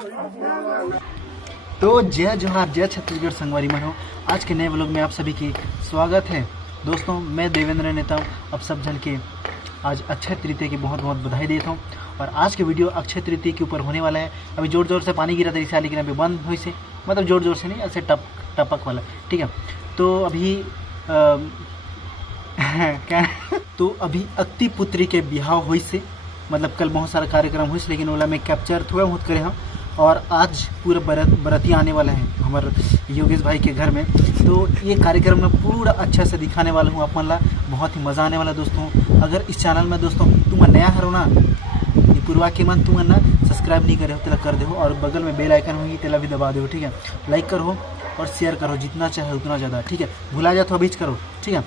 तो जय जोहार, जय छत्तीसगढ़ संगवारी मन हो। आज के नए व्लॉग में आप सभी की स्वागत है। दोस्तों मैं देवेंद्र नेता हूँ। अब सब जन के आज अक्षय तृतीया की बहुत बहुत बधाई देता हूँ। और आज के वीडियो अक्षय तृतीया के ऊपर होने वाला है। अभी जोर जोर से पानी गिरा था इसे, लेकिन अभी बंद हुई से, मतलब जोर जोर से नहीं, ऐसे टपक वाला, ठीक है। तो अभी क्या तो अभी अक्ति पुत्री के बिहाव हुई से, मतलब कल बहुत सारा कार्यक्रम हुई, लेकिन ओला में कैप्चर थोड़ा बहुत करे हम। और आज पूरा बराती आने वाला है हमारे योगेश भाई के घर में। तो ये कार्यक्रम में पूरा अच्छा से दिखाने वाला हूँ। आप मन ला बहुत ही मज़ा आने वाला दोस्तों। अगर इस चैनल में दोस्तों तुम नया हरो ना, ये पूर्वा के मन तुम ना सब्सक्राइब नहीं करे हो तेला कर दो, और बगल में बेल आइकन होगी तेला भी दबा दो, ठीक है। लाइक करो और शेयर करो, जितना चाहे उतना ज़्यादा, ठीक है। भुला जाए तो अभी करो, ठीक है।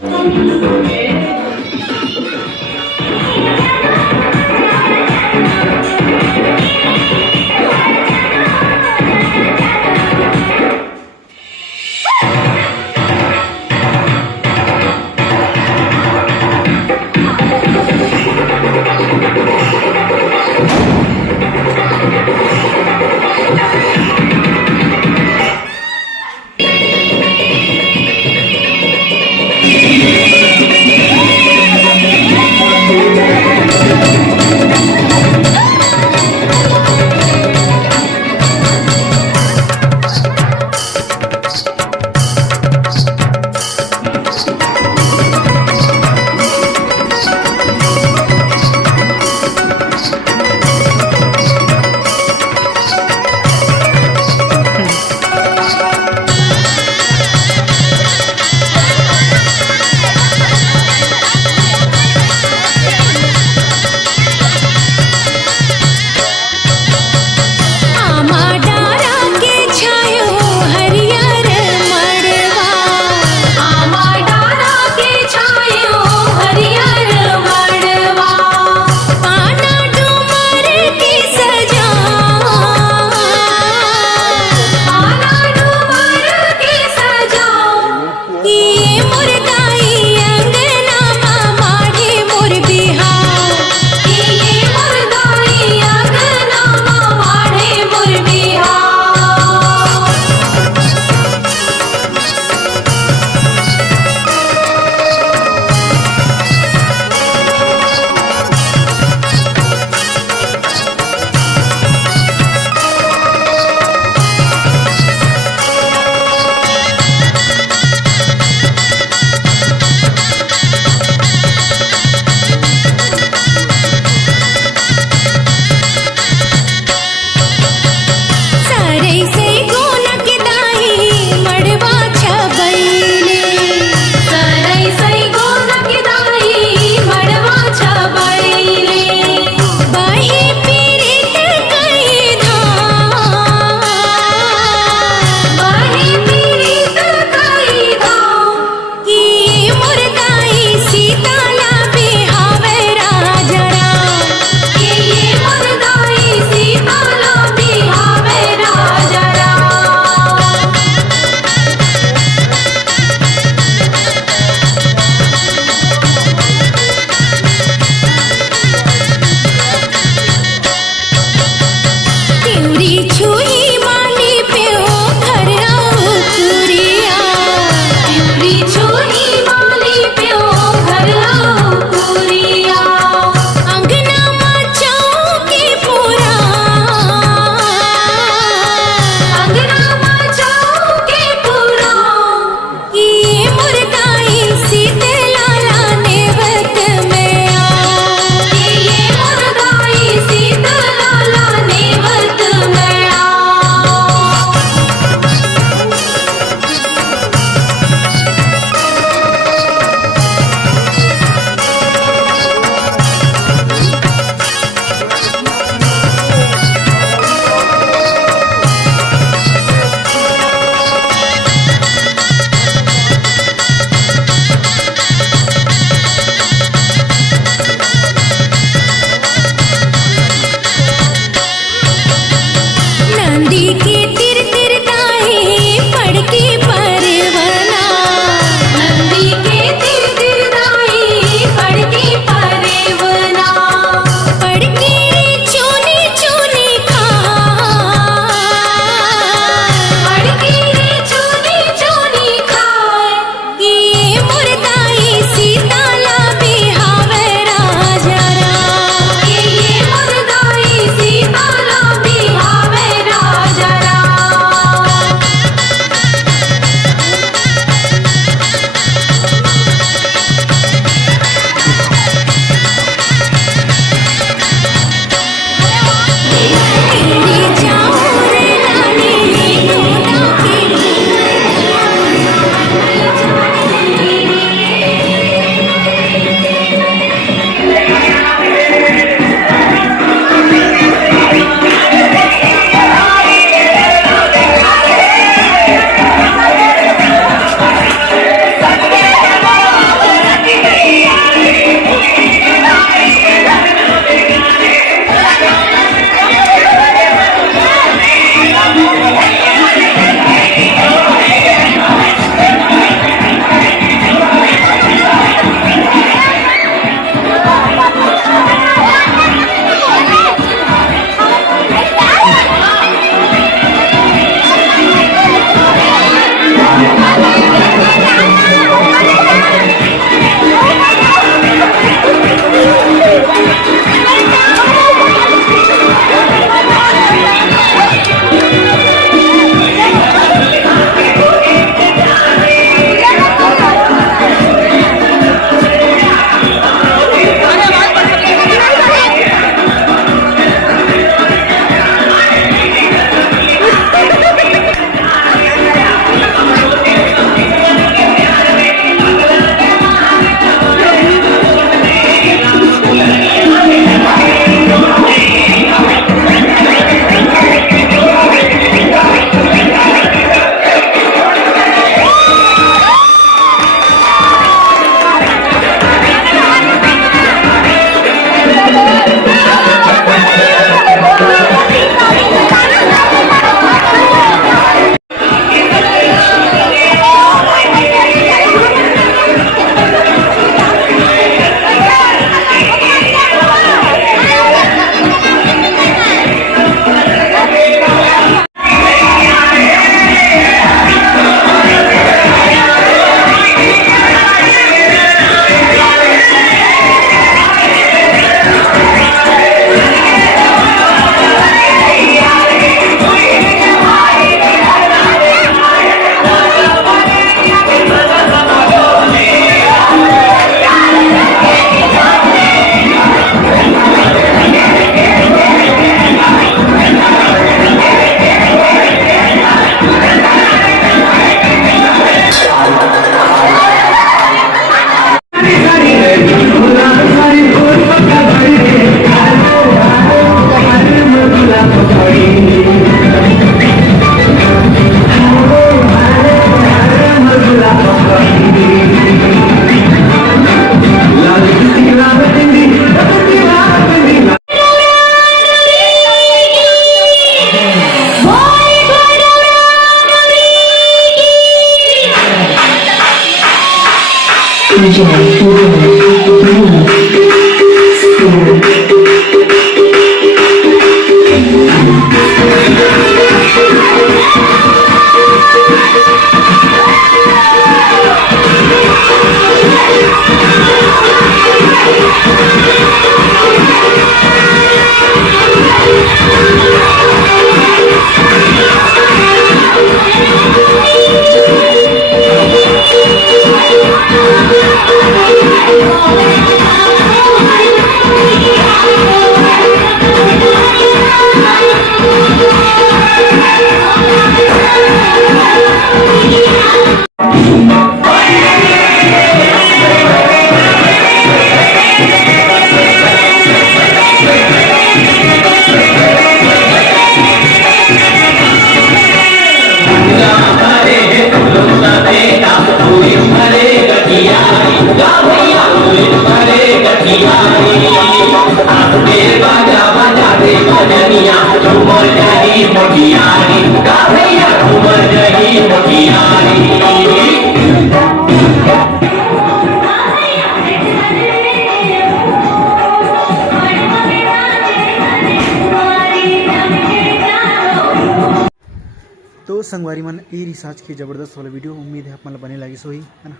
तो संगवारी मन ई रिसर्च की ज़बरदस्त वाला वीडियो उम्मीद है आप मन बने लगी सोही है ना।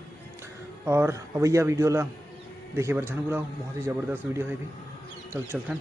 और अवैया वीडियो ला देखे बर झन बुलाओ, बहुत ही ज़बरदस्त वीडियो है भी। चल चलथन।